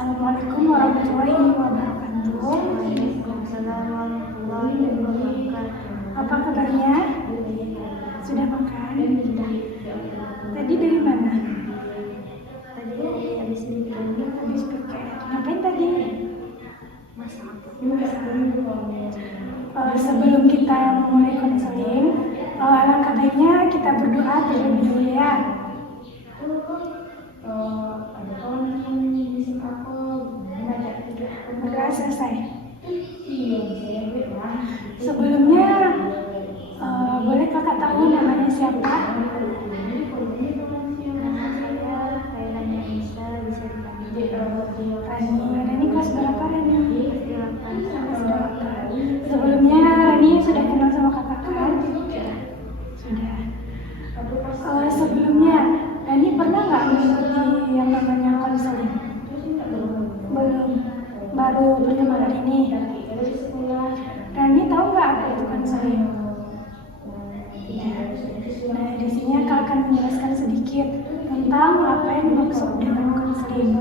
Assalamualaikum warahmatullahi wabarakatuh. Waalaikumsalam warahmatullahi wabarakatuh. Apa kabarnya? Sudah makan? Tadi dari mana? Tadi habis bikin Habis pakai. Ngapain tadi? masak. Sebelum kita memulai konseling, alangkah baiknya kita berdoa terlebih dulu ya. Ada kawan yang ngisi aku Berdoa selesai. Sebelumnya, boleh kakak tahu namanya siapa? Rani kelas berapa Rani? Kelas 8. Sebelumnya Rani sudah kenal sama kakak kan? Sudah. Sebelumnya Rani pernah nggak mengikuti yang namanya konseling? Belum. Baru pertama kali ini. Rani tahu nggak apa itu konseling? Nah, di sini aku akan menjelaskan sedikit tentang apa yang dimaksud dengan konseling.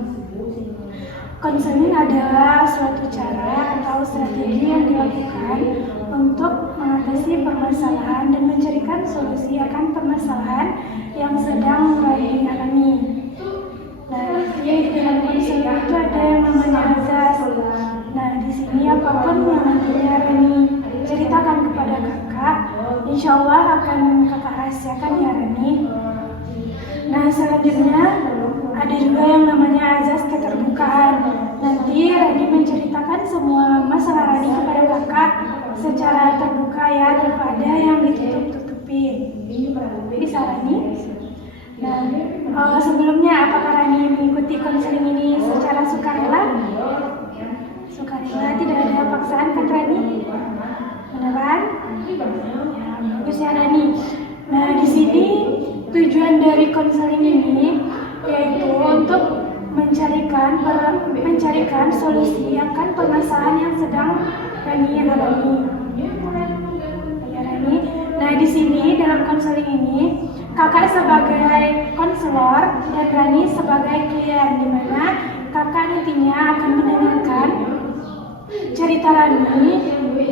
Konseling adalah suatu cara atau strategi yang dilakukan untuk mengatasi permasalahan dan mencarikan solusi akan permasalahan yang sedang Rani alami. Nah, di dalam konseling itu ada yang namanya azas. Nah, di sini apapun yang nantinya Rani ceritakan kepada kakak, insya Allah akan kakak rahasiakan ya Rani. Nah, selanjutnya ada juga yang namanya azas keterbukaan. Nanti Rani menceritakan semua masalah Rani kepada kakak secara terbuka ya, tanpa ada yang ditutup-tutupin. Bisa Rani? Nah, sebelumnya apakah Rani mengikuti konseling ini secara sukarela? Sukarela, tidak ada paksaan kan Rani? Beneran? Ya, bagus ya Rani. Nah, di sini tujuan dari konseling ini yaitu untuk mencarikan solusi akan permasalahan yang sedang Rani alami. Ya Rani. Nah, di sini dalam konseling ini kakak sebagai konselor dan Rani sebagai klien, di mana kakak nantinya akan mendengarkan cerita Rani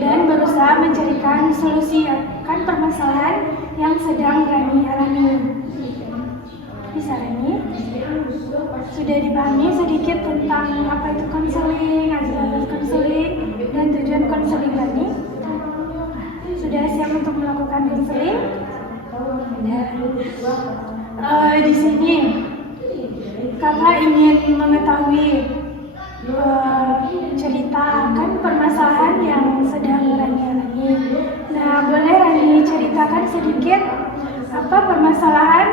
dan berusaha mencarikan solusi akan permasalahan yang sedang Rani alami. Bisa Rani? Sudah dipahami sedikit tentang apa itu konseling, azas konseling, dan tujuan konseling Rani? Sudah siap untuk melakukan konseling? Di sini kakak ingin mengetahui ceritakan permasalahan yang sedang Rani alami. Nah, boleh Rani ceritakan sedikit apa permasalahan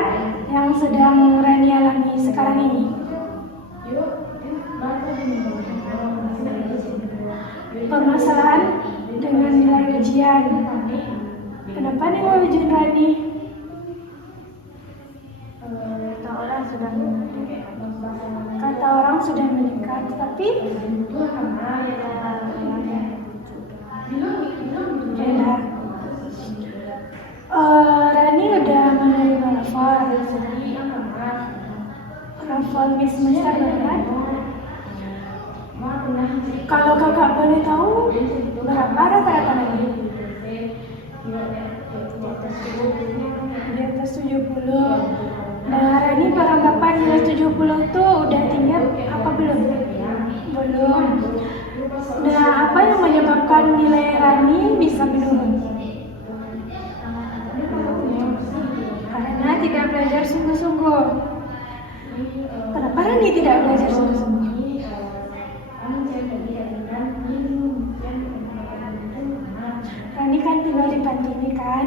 yang sedang Rani alami sekarang ini? Permasalahan dengan nilai ujian. Kenapa nilai ujian Rani? Kata orang sudah meningkat, tapi Rani udah menerima raffle Miss Semester berapa? Kalau kakak boleh tahu berapa rata-rata Rani? Di atas 70. Nah, Rani beranggapan nilai 70 tuh udah tinggal apa belum? Belum. Nah, apa yang menyebabkan nilai Rani bisa menurun? Karena tidak belajar sungguh-sungguh. Kenapa Rani tidak belajar sungguh-sungguh? Rani kan tinggal di Pantini kan.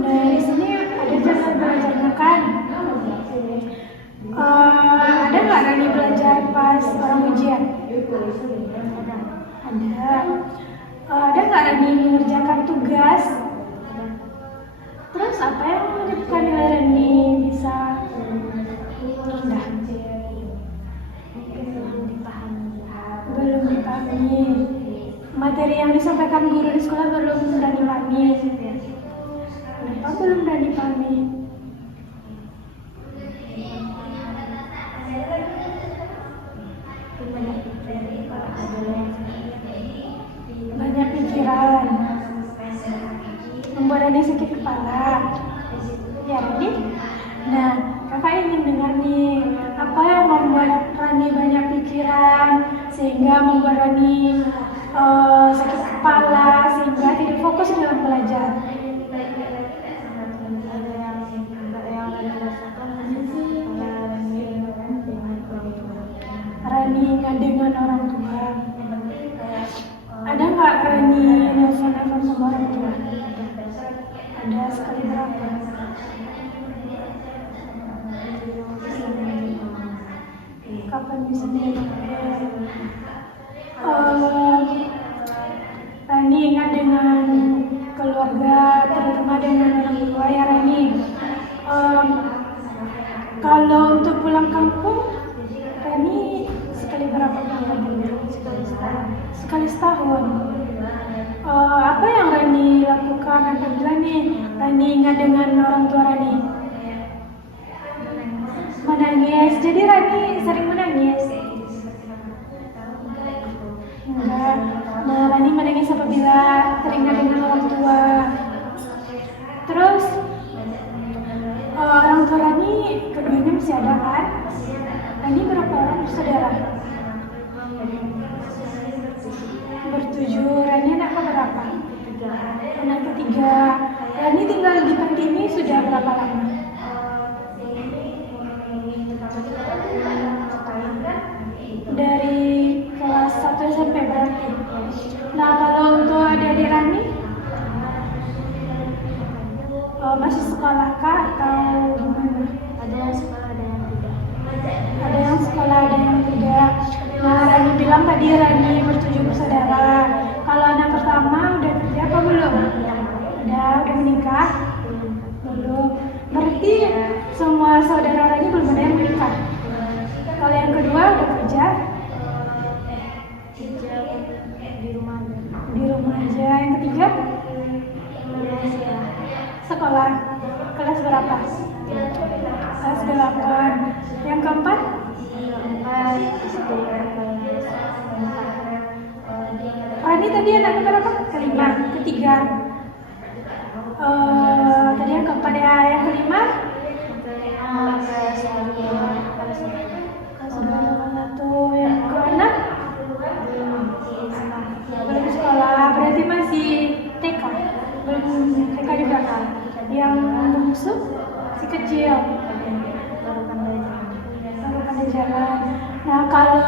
Nah, di sini ada jadwal belajar makan. Ada nggak Rani belajar pas orang ujian? Ada. Ada nggak Rani mengerjakan tugas? Terus apa yang menyebabkan Rani bisa rendah? Belum dipahami. Materi yang disampaikan guru di sekolah belum Rani pahami. Kenapa belum Rani pahami? banyak pikiran, membuat Rani sakit kepala. Ya Rani? Nah, kakak ingin dengar nih, apa yang membuat Rani banyak pikiran sehingga membuat Rani sakit kepala sehingga tidak fokus dalam belajar. Rani ingat dengan orang tua. Ada nggak Rani nelfon sama orang tua? Ada, sekali berapa? Kapan bisa Rani ingat dengan keluarga, terutama dengan orang tua ya Rani. Kalau untuk pulang kampung, Rani sekali berapa pulang kampung? Sekali setahun. Apa yang Rani lakukan apabila Rani ingat dengan orang tua Rani? Menangis. Jadi Rani sering menangis? Enggak. Nah, Rani menangis apabila teringat dengan orang tua. Terus orang tua Rani keduanya masih ada kan? Rani berapa orang bersaudara? Bertujuh. Rani anak berapa? Anak ketiga. Rani tinggal di panti ini sudah berapa lama? Dari kelas 1 SMP berarti. Nah, kalau untuk adik-adik Rani masih sekolah kah atau gimana? Ada yang sekolah, ada yang tidak. Ada yang sekolah, ada yang tidak. Nah, Rani bilang tadi Rani bertujuh bersaudara. Kalau anak pertama udah kerja apa belum? Udah menikah? Belum. Berarti semua saudara Rani belum ada yang menikah. Kalau yang kedua udah kerja? Di rumah aja. Di rumah aja. Yang ketiga? Sekolah. Kelas berapa? Kelas 8. Yang keempat? Rani tadi anak berapa? Kelima. Ketiga. Tadi yang keempat ya. Yang kelima? Yang keenam? Belum sekolah. Berarti masih TK. Belum TK juga kan? Yang bungsu si kecil baru pandai jalan. Nah, kalau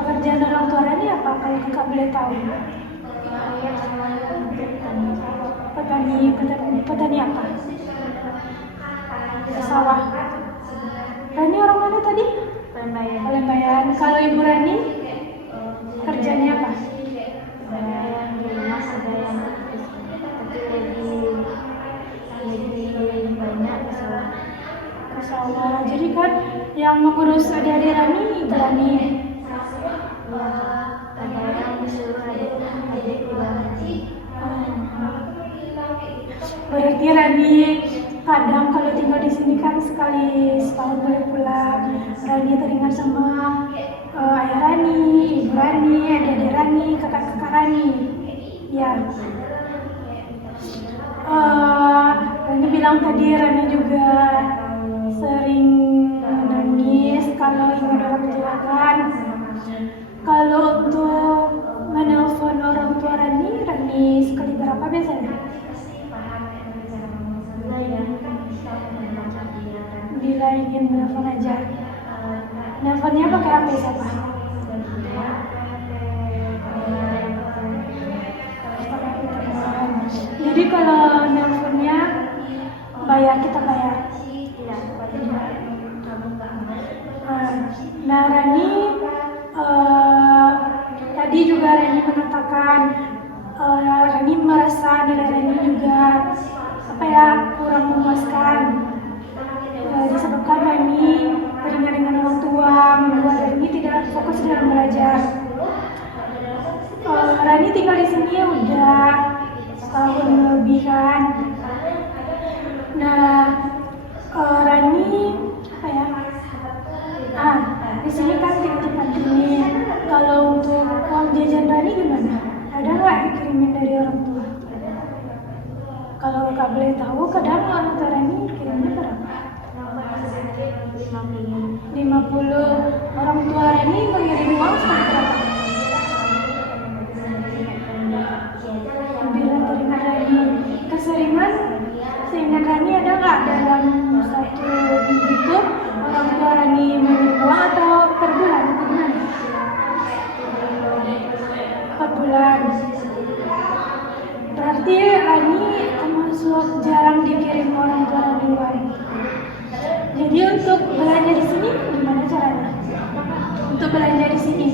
pekerjaan orang tua Rani apa kalau kakak boleh tahu? Petani apa? Sawah. Rani orang mana tadi? Palembang. Kalau ibu Rani kerjanya apa? Di rumah ada yang lebih banyak ke sawah. Jadi kan yang mengurus adik-adik Rani ibu Rani. Ada yang disuruh adik pulang. Berarti Rani kadang kalau tinggal di sini kan sekali setahun boleh pulang. Rani teringat sama ayah Rani, ibu Rani, adik-adik Rani, kakak-kakak Rani. Ya. Rani bilang tadi Rani juga sering menangis kalau ingat orang tua kan. Kalau untuk menelpon orang tua Rani sekali berapa biasanya? Bila ingin menelpon aja. Nelfonnya pakai HP siapa? Jadi kalau nelponnya kita bayar. Nah, Rani tadi juga Rani mengatakan Rani merasa nilai Rani juga kurang memuaskan. Disebabkan Rani teringat dengan orang tua, membuat Rani tidak fokus dalam belajar. Rani tinggal di sini udah setahun lebih kan. Nah, Rani di sini kan tinggal di panti. Kalau untuk kiriman dari orang tua? Kalau Kak boleh tahu, kadang orang tua Rani kirimnya berapa? 50. Orang tua Rani mengirim uang seperti berapa? Bila terima Rani keseringan, seingat Rani ada nggak dalam satu minggu itu orang tua Rani mengirim uang atau per bulan atau gimana? 4 bulan. Berarti Rani termasuk jarang dikirim orang tua Rani uang. Jadi untuk belanja di sini gimana caranya? Untuk belanja di sini?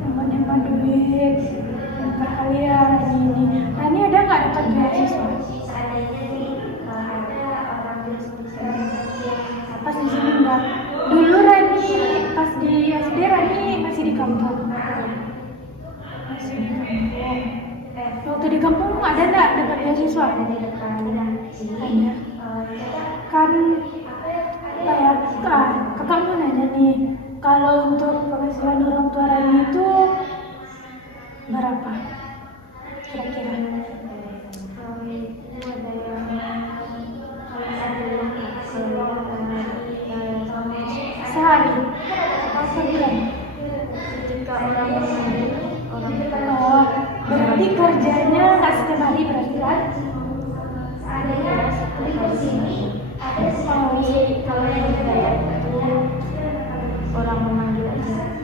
Hemat-hemat duit. Bentar kali ya Rani ini. Rani ada nggak dapat beasiswa? Pas di sini enggak. Dulu Rani pas di SD Rani masih di kampung. Masih di kampung. Waktu di kampung ada nggak dapat beasiswa? Ada. Kan apa ya? Kakak mau nanya nih, kalau untuk penghasilan orang tua Rani itu berapa? Kira-kira? Sehari atau sebulan? Oh, berarti kerjanya nggak setiap hari berarti kan?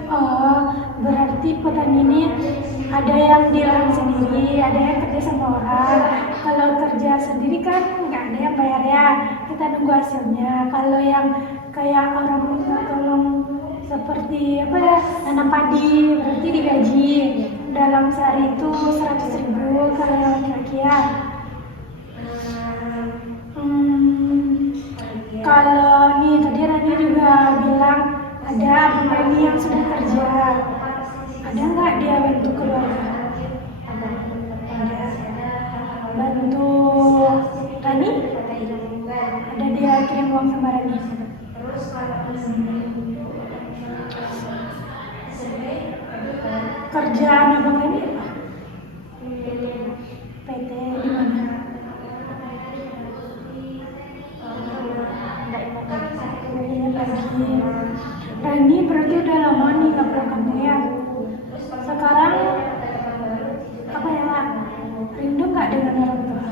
Oh, berarti petani ini ada yang di ladang sendiri, ada yang kerja sama orang. Kalau kerja sendiri kan nggak ada yang bayar ya, kita nunggu hasilnya. Kalau yang kayak orang minta tolong seperti apa ya, nanam padi, berarti digaji dalam sehari itu 100.000 kalau yang laki-laki ya. Kalau nih tadi Rani juga bilang ada Abang Rani yang sudah kerja. Ada nggak dia bantu keluarga? Ada. Bantu Rani? Ada dia kirim uang sama Rani? Kerjaan Abang Rani apa? PT di mana? Rani berarti udah lama nih nggak pulang kampung ya. Sekarang apa ya? Rindu nggak dengan orang tua?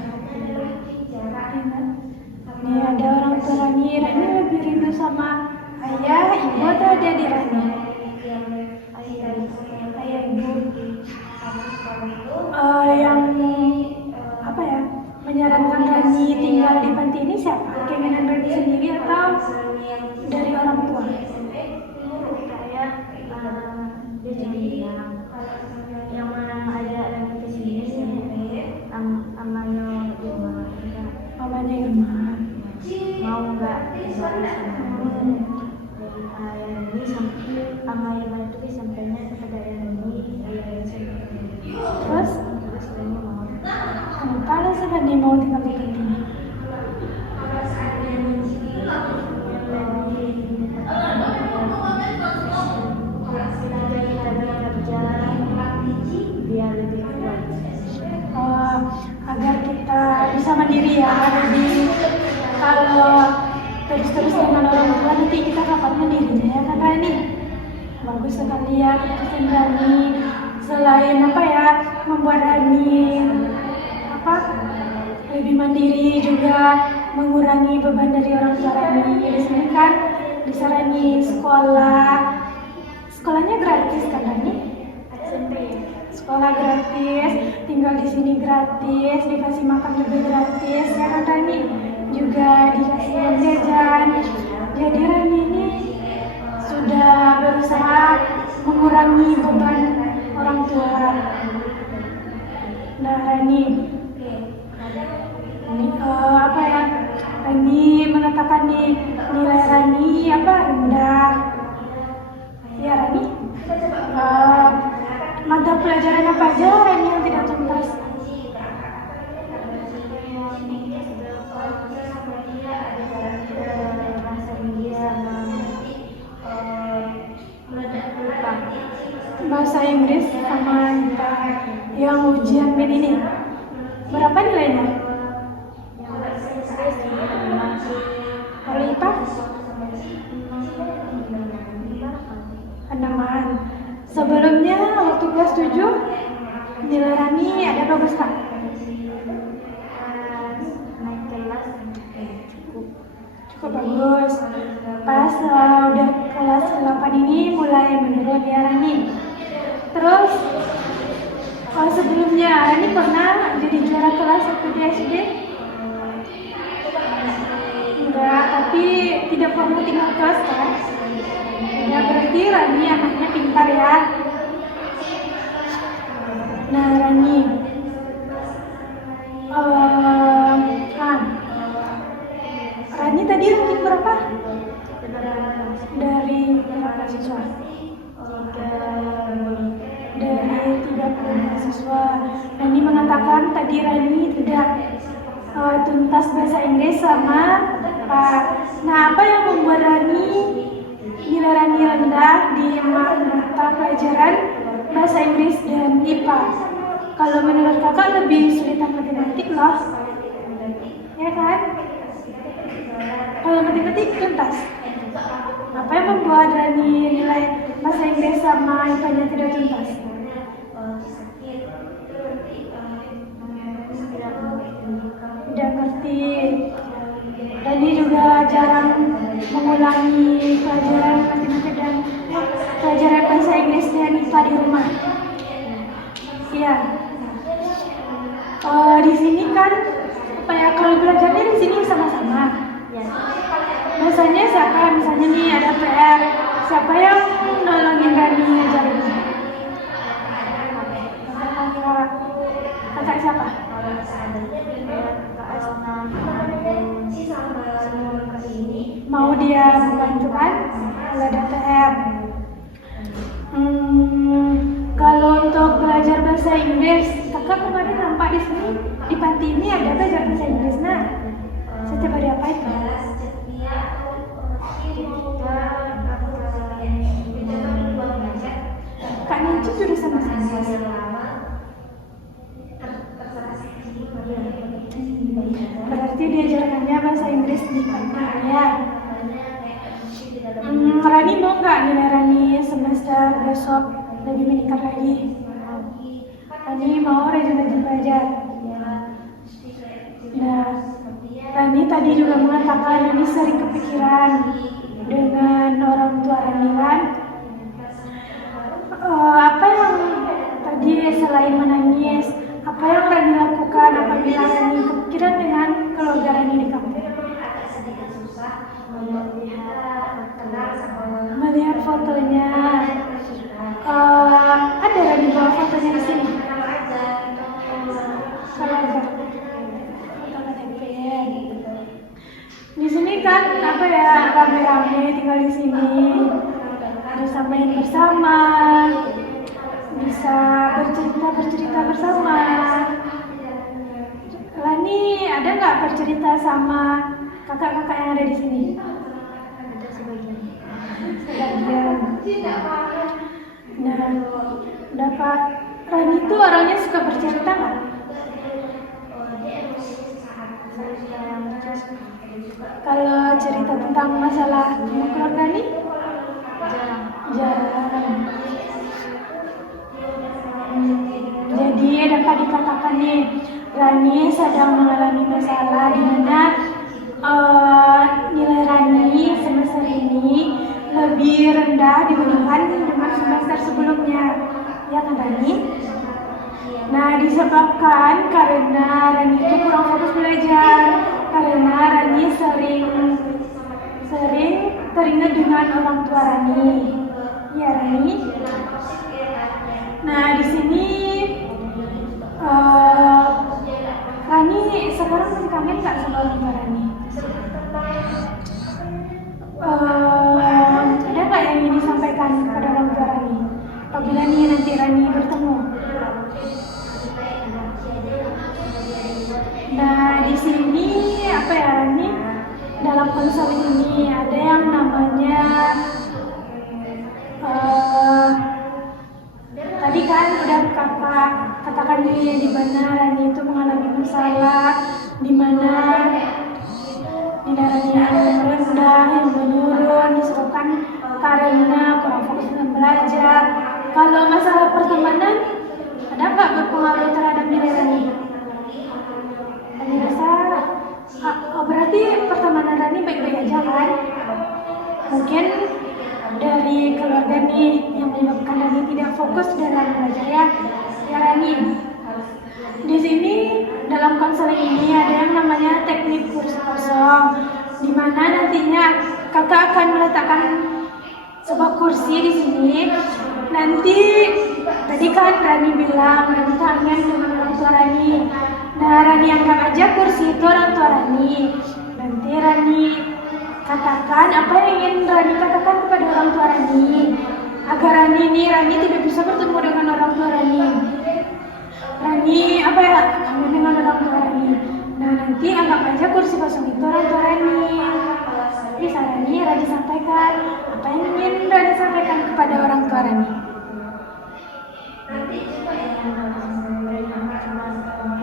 Ingat? Nih ada orang tua Rani. Rani lebih rindu sama ayah, ibu atau adik Rani? Ayah, ibu. Yang apa ya? Menyarankan Rani tinggal di panti ini siapa? Keinginan Rani sendiri atau dari orang tua? Dia jadi yang mana ada lagi ke sini amannya Irma. Mamanya Irma. Mau nggak tinggal di sini? Ini sampai sama Irma itu disampainya kepada Rani. Terus kenapa alasan Rani mau tinggal di panti? Agar kita bisa mandiri ya. Jadi kalau terus-terus dengan orang tua nanti kita kapan mandirinya ya kan Rani? Bagus sekali ya keputusan Rani. Selain apa ya, membuat Rani apa lebih mandiri, juga mengurangi beban dari orang tua Rani. Di sini kan bisa Rani sekolahnya gratis kan Rani? Sekolah gratis, tinggal di sini gratis, dikasih makan juga gratis ya kan Rani? Juga dikasih uang jajan. Jadi Rani ini sudah berusaha mengurangi beban orang tua. Nah Rani, apa ya? Rani mengatakan nih nilai Rani apa rendah. Ya Rani, mata pelajaran apa aja Rani yang tidak tuntas? bahasa Inggris sama IPA yang ujian mid ini. Berapa nilainya? Kalau IPA? 6-an. Sebelumnya waktu kelas 7 nilai Rani ada bagus Kak? Naik kelas Cukup bagus. Pas udah kelas 8 ini mulai menurun ya Rani. Terus sebelumnya Rani pernah jadi juara kelas 1 di SD? Enggak, tapi tidak pernah tinggal kelas kan? Ya berarti Rani anaknya pintar ya. Nah Rani, Rani tadi ranking berapa? Dari berapa siswa? Dari 30 mahasiswa. Rani mengatakan tadi Rani tidak tuntas bahasa Inggris sama Pak. Nah, apa yang membuat Rani nilai Rani rendah di mata pelajaran bahasa Inggris dan IPA? Kalau menurut kakak lebih sulitan matematik loh, ya kan? Kalau matematik tuntas. Apa yang membuat Rani nilai bahasa Inggris sama IPA-nya tidak tuntas? Tidak ngerti. Rani juga jarang mengulangi pelajaran matematika dan pelajaran bahasa Inggris dan IPA di rumah. Iya. Di sini kan apa ya, kalau belajarnya di sini sama-sama. Biasanya siapa, misalnya nih ada PR, siapa yang nolongin Rani ngajarin? Kakak siapa? Mau dia membantu kan? Kalau ada PR. Kalau untuk belajar bahasa Inggris, kakak kemarin nampak di sini di panti ini ada belajar bahasa Inggris. Nah, setiap hari apa itu? Kak Ninci jurusan bahasa Inggris. Berarti diajarkannya bahasa Inggris di panti ya. Rani mau nggak nilai Rani semester besok lebih meningkat lagi? Rani mau rajin-rajin belajar. Nah, Rani tadi juga mengatakan Rani sering kepikiran dengan orang tua Rani kan. Apa yang tadi selain menangis, apa yang Rani lakukan apabila Rani kepikiran dengan keluarga Rani di kampung? Melihat fotonya. Ada Rani bawa fotonya di sini. Kalau ada foto KTP. Di sini kan apa ya, rame-rame tinggal di sini. Bisa main bersama, bisa bercerita bersama. Rani ada nggak bercerita sama kakak-kakak yang ada di sini? Ada sebagian. Nah, dapat Rani tuh orangnya suka bercerita nggak? Kalau cerita tentang masalah keluarga nih? Jarang. Jadi dapat dikatakan nih, Rani sedang mengalami masalah di mana nilai Rani semester ini lebih rendah dibandingkan dengan semester sebelumnya, ya kan Rani? Nah, disebabkan karena Rani itu kurang fokus belajar, karena Rani sering teringat dengan orang tua Rani. Ya Rani. Nah, di sini Rani sekarang masih kangen nggak sama orang tua Rani? Ada nggak yang ingin disampaikan kepada orang tua Rani apabila nanti Rani bertemu? Nah, di sini apa ya Rani? Dalam konseling ini ada yang namanya di mana Rani itu mengalami masalah, di mana nilai Rani yang rendah, yang menurun disebabkan karena kurang fokus dalam belajar. Kalau masalah pertemanan, ada nggak berpengaruh terhadap nilai Rani? Rani rasa, berarti pertemanan Rani baik-baik aja kan? Mungkin dari keluarga nih yang menyebabkan Rani tidak fokus dalam belajar ya Rani. Di sini dalam konseling ini ada yang namanya teknik kursi kosong, di mana nantinya kakak akan meletakkan sebuah kursi di sini. Nanti tadi kan Rani bilang Rani kangen dengan orang tua Rani. Nah, Rani anggap aja kursi itu orang tua Rani. Nanti Rani katakan apa yang ingin Rani katakan kepada orang tua Rani, agar Rani tidak bisa bertemu dengan orang tua Rani. Rani kangen dengan orang tua Rani. Nah, nanti anggap aja kursi kosong itu orang tua Rani. Bisa Rani sampaikan apa yang ingin Rani sampaikan kepada orang tua Rani.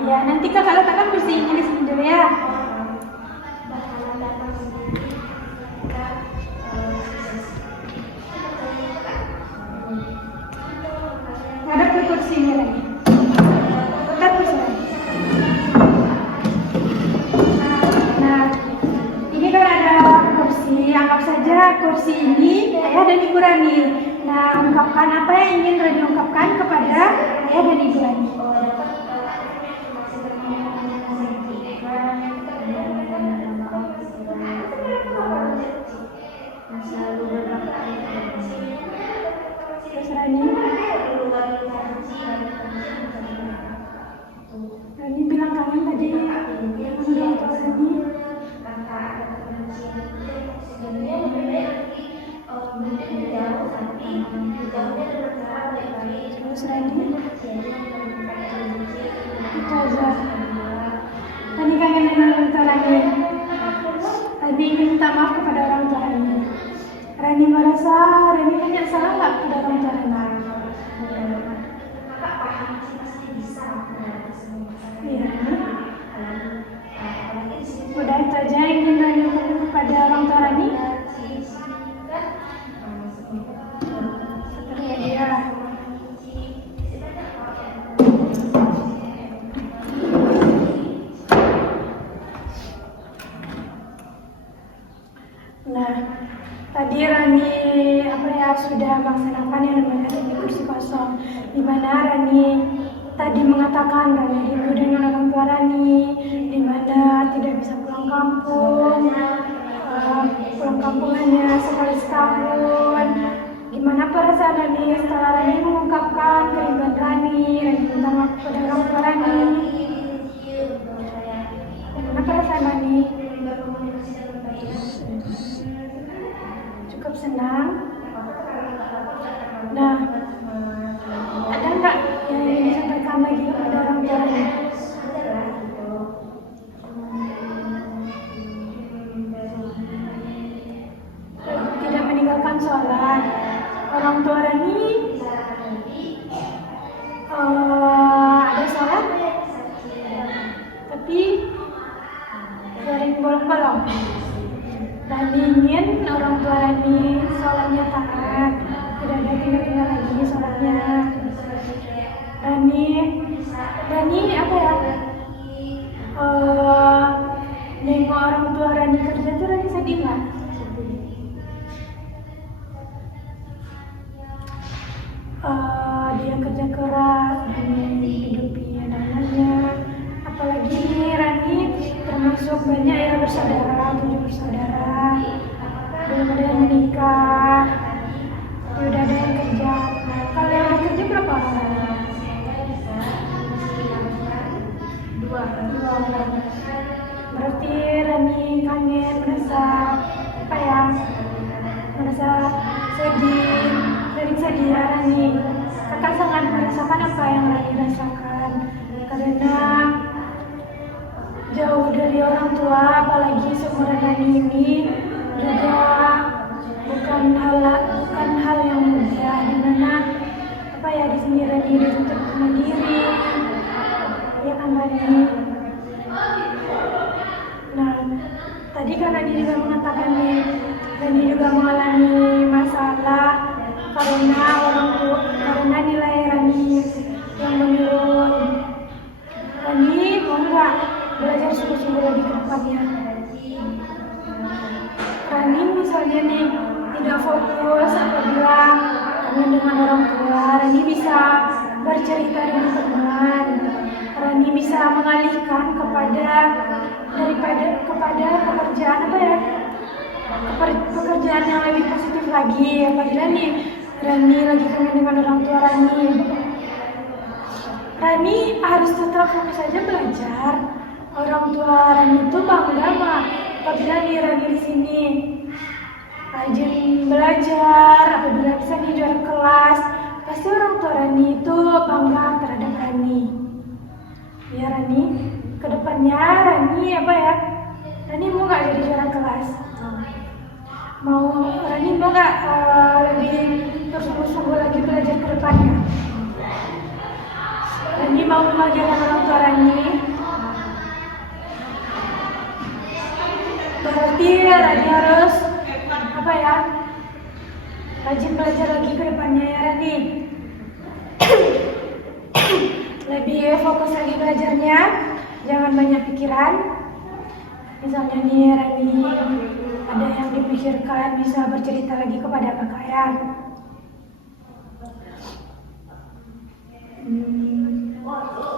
Ya, nanti kakak letakkan kursi ini di sini dulu ya. Ngadep ke kursi ini lagi. Dekat kursi lagi. Nah, ini kan ada kursi. Anggap saja kursi ini ayah dan ibu Rani. Nah, ungkapkan apa yang ingin Rani ungkapkan kepada ayah dan ibu Rani. Terus Rani bilang kangen tadi orang tua Rani. Terus Rani itu aja. Rani kangen dengan orang tua Rani. Rani ingin minta maaf kepada orang tua Rani. Rani merasa Rani banyak salah nggak kepada orang tua Rani? Iya. Udah itu aja yang ingin Rani ungkapkan kepada orang tua Rani. Seperti dia. Nah, tadi Rani sudah melaksanakan yang namanya teknik kursi kosong, di mana Rani tadi mengatakan Rani rindu dengan orang tua Rani, di mana tidak bisa pulang kampung hanya sekali setahun. Gimana perasaan Rani setelah Rani mengungkapkan kerinduan Rani minta maaf kepada orang tua Rani? Gimana perasaan Rani? Cukup senang. Nah, ada nggak yang ingin disampaikan lagi kepada orang tua Rani? Tidak meninggalkan sholat. Orang tua Rani ada sholat, tapi sering bolong-bolong. Rani ingin orang tua Rani sholatnya taat, tidak ada tinggal-tinggal lagi sholatnya. Rani nengok orang tua Rani kerja tuh Rani sedih nggak? Dia kerja keras demi hidupi anak-anaknya. Apalagi nih Rani termasuk banyak ya bersaudara, 7 bersaudara. Belum ada yang menikah, udah ada yang kerja. Kalau yang udah kerja berapa orang? 2 orang. Berarti Rani kangen, merasa sedih, sering sedih ya Rani. Kakak sangat merasakan apa yang Rani rasakan, karena jauh dari orang tua, apalagi seumuran Rani ini juga bukan hal yang mudah, dimana di sini Rani dituntut mandiri, Rani misalnya nih tidak fokus apabila kangen dengan orang tua, Rani bisa bercerita dengan teman. Rani bisa mengalihkan kepada pekerjaan pekerjaan yang lebih positif lagi. Apabila nih Rani lagi kangen dengan orang tua Rani harus tetap fokus saja belajar. Orang tua Rani itu bangga mah apabila nih Rani di sini rajin belajar, apabila bisa nih juara kelas, pasti orang tua Rani itu bangga terhadap Rani. Ya Rani, kedepannya Rani Rani mau nggak jadi juara kelas? Rani mau nggak lebih bersungguh-sungguh lagi belajar ke depannya? Rani mau membahagiakan orang tua Rani? Berarti Rani harus rajin belajar lagi ke depannya ya Rani. Lebih fokus lagi belajarnya, jangan banyak pikiran. Misalnya nih Rani ada yang dipikirkan, bisa bercerita lagi kepada kakak ya.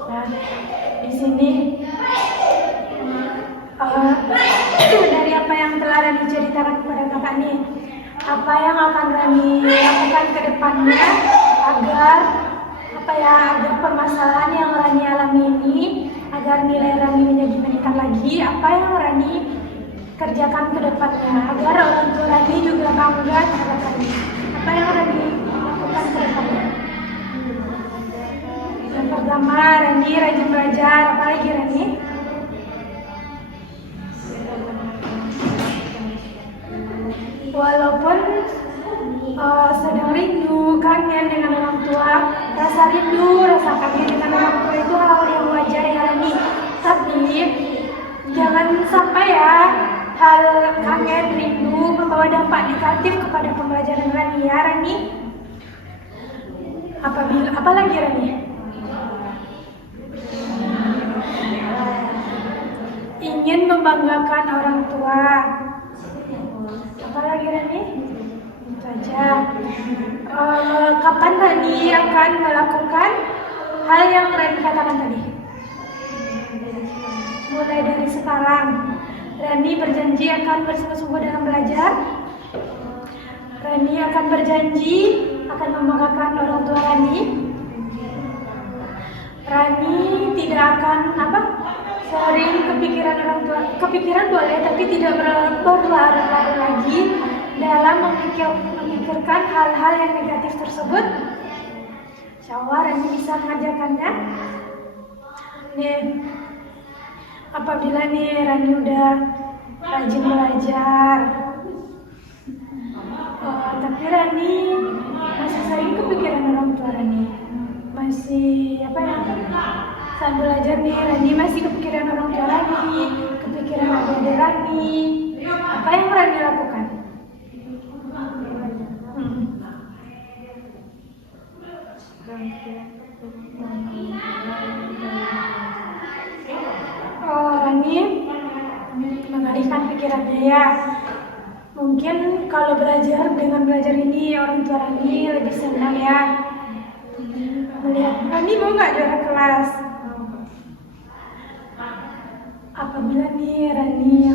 Nah, di sini dari apa yang telah Rani ceritakan kepada kakak nih, apa yang akan Rani lakukan ke depannya agar agar permasalahan yang Rani alami ini, agar nilai Rani menjadi meningkat lagi, apa yang Rani kerjakan ke depannya agar orang tua Rani juga bangga terhadap Rani. Apa yang Rani lakukan ke depannya? Yang pertama, Rani rajin belajar. Apa lagi Rani? Walaupun sedang rindu, kangen dengan orang tua, rasa rindu, rasa kangen dengan orang tua itu hal yang wajar ya Rani. Tapi jangan sampai hal kangen, rindu membawa dampak negatif kepada pembelajaran Rani ya Rani. Apalagi Rani? Ingin membanggakan orang tua. Apalagi Rani? Saja. Kapan Rani akan melakukan hal yang Rani katakan tadi? Mulai dari sekarang, Rani berjanji akan bersungguh-sungguh dalam belajar. Rani akan berjanji akan membanggakan orang tua Rani. Rani tidak akan sering kepikiran orang tua. Kepikiran boleh, tapi tidak berlarut-larut lagi dalam memikirkan hal-hal yang negatif tersebut. Insya Allah Rani bisa mengajarkannya. Nih, apabila Rani udah rajin belajar, tapi Rani masih sering kepikiran orang tua Rani. Masih saat belajar Rani masih kepikiran orang tua Rani, kepikiran adik Rani. Apa yang Rani lakukan? Rani mengalihkan pikirannya ya. Mungkin kalau dengan belajar ini orang tua Rani lebih senang ya. Melihat Rani mau nggak juara kelas? Apabila Rani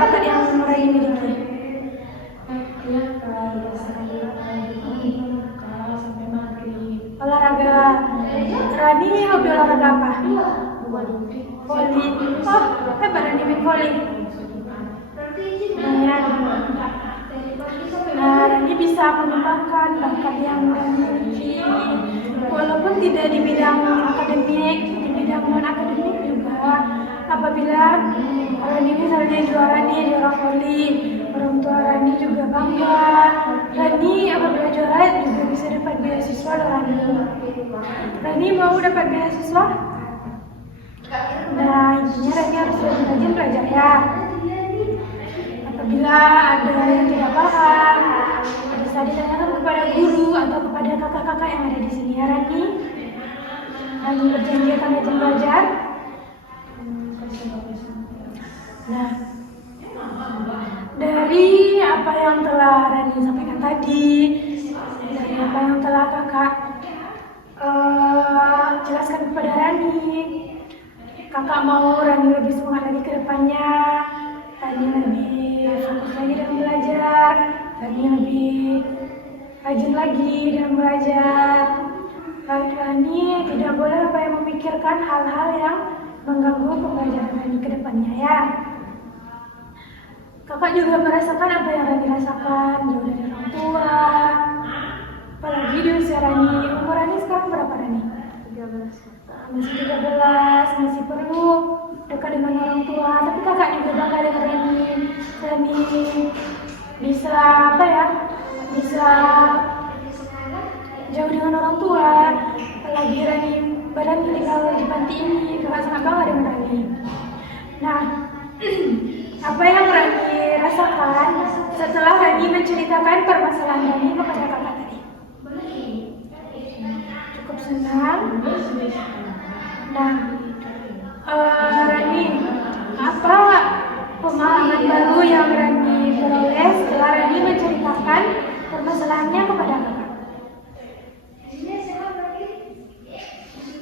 bakat yang Rani miliki? Olahraga. Rani hobi olahraga apa? Voli. Oh, hebat Rani main voli. Nah, Rani bisa mengembangkan bakat yang Rani miliki. Walaupun tidak di bidang akademik, di bidang non-akademik juga. Apabila Rani misalnya juara voli, orang tua Rani juga bangga. Rani apabila juara juga bisa dapat beasiswa loh Rani. Rani mau dapat beasiswa? Nah, intinya Rani harus rajin belajar ya. Apabila ada yang tidak paham, bisa ditanyakan kepada guru atau kepada kakak-kakak yang ada di sini ya Rani. Rani berjanji akan rajin belajar. Nah, apa yang telah Rani sampaikan tadi, dari apa yang telah kakak jelaskan kepada Rani, kakak mau Rani lebih semangat lagi ke depannya, Rani lebih fokus lagi dalam belajar, Rani lebih rajin lagi dalam belajar. Rani tidak boleh memikirkan hal-hal yang mengganggu pembelajaran Rani ke depannya ya. Kakak juga merasakan apa yang Rani rasakan, jauh dari orang tua. Apalagi di usia Rani, umur Rani sekarang berapa Rani? 13. Masih 13, masih perlu dekat dengan orang tua. Tapi kakak juga bangga dengan Rani. Rani bisa bisa jauh dengan orang tua. Apalagi Rani badan tinggal di panti ini, kakak sangat bangga dengan Rani. Nah, apa yang Rani rasakan setelah Rani menceritakan permasalahan Rani kepada kakak tadi? Cukup senang. Nah, Rani, apa pemahaman baru yang Rani peroleh setelah Rani menceritakan permasalahannya kepada kakak?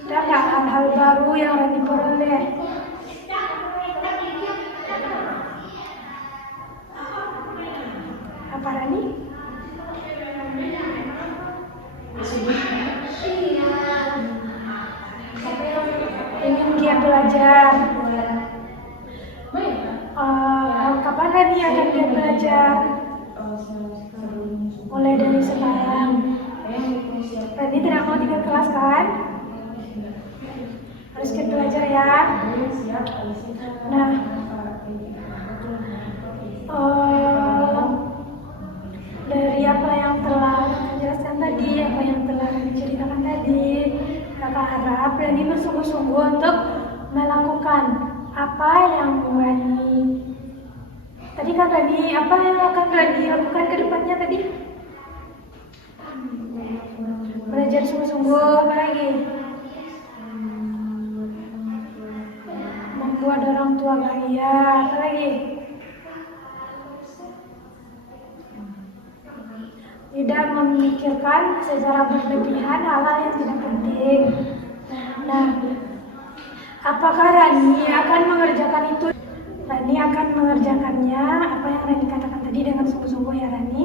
Ada nggak hal-hal baru yang Rani peroleh? Apa Rani? Ingin giat belajar. Kapan Rani akan giat belajar? Mulai dari sekarang. Rani tidak mau tinggal kelas kan? Harus giat belajar ya. Nah, dari apa yang telah dijelaskan tadi, apa yang telah diceritakan tadi, kakak harap Rani bersungguh-sungguh untuk melakukan apa yang Rani tadi kan Rani, apa yang akan Rani lakukan ke depannya tadi? Belajar sungguh-sungguh, apa lagi? Membuat orang tua bahagia, apa lagi? Tidak memikirkan secara berlebihan hal-hal yang tidak penting. Nah, apakah Rani akan mengerjakan itu? Rani akan mengerjakannya, apa yang Rani katakan tadi dengan sungguh-sungguh ya Rani.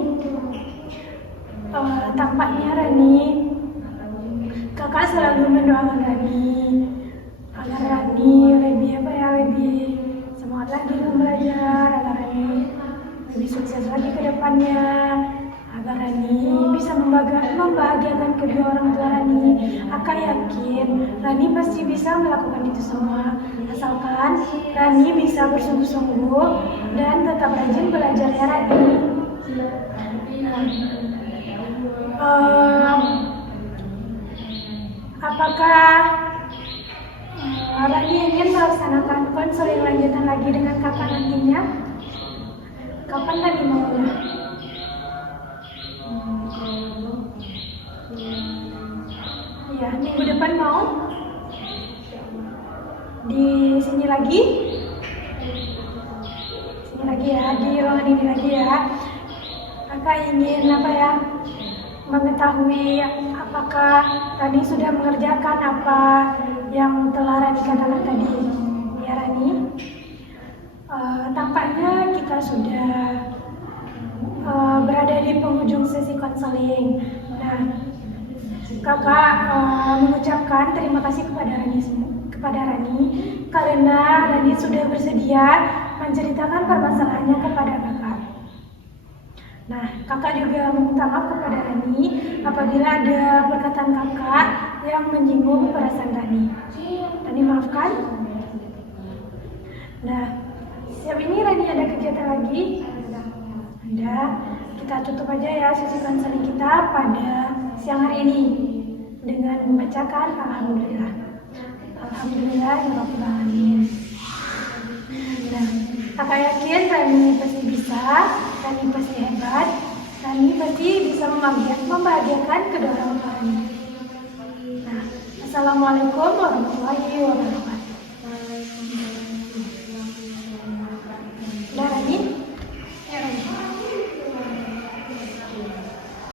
Tampaknya Rani, kakak selalu mendoakan Rani agar Rani lebih semangat lagi dalam belajar, agar Rani lebih sukses lagi ke depannya, agar Rani bisa membahagiakan kedua orang tua Rani. Kakak yakin Rani pasti bisa melakukan itu semua, asalkan Rani bisa bersungguh-sungguh dan tetap rajin belajar ya Rani. Apakah Rani ingin melaksanakan konseling lanjutan lagi dengan kakak nantinya? Kapan Rani maunya? Ya, minggu depan mau? Di sini lagi? Sini lagi ya, di ruangan ini lagi ya. Kakak ingin mengetahui apakah Rani sudah mengerjakan apa yang telah Rani katakan tadi. Ya Rani, tampaknya kita sudah berada di penghujung sesi konseling. Nah, kakak mengucapkan terima kasih kepada Rani karena Rani sudah bersedia menceritakan permasalahannya kepada kakak. Nah, kakak juga meminta maaf kepada Rani apabila ada perkataan kakak yang menyinggung perasaan Rani. Rani maafkan. Nah, siap ini Rani ada kegiatan lagi? Ada. Kita tutup aja ya sesi konseling kita pada siang hari ini dengan membacakan Alhamdulillah. Alhamdulillahirrahmanirrahim. Nah, kakak yakin Rani pasti bisa, Rani pasti hebat, Rani pasti bisa membahagiakan kedua orang tua Rani. Nah, Assalamualaikum warahmatullahi wabarakatuh.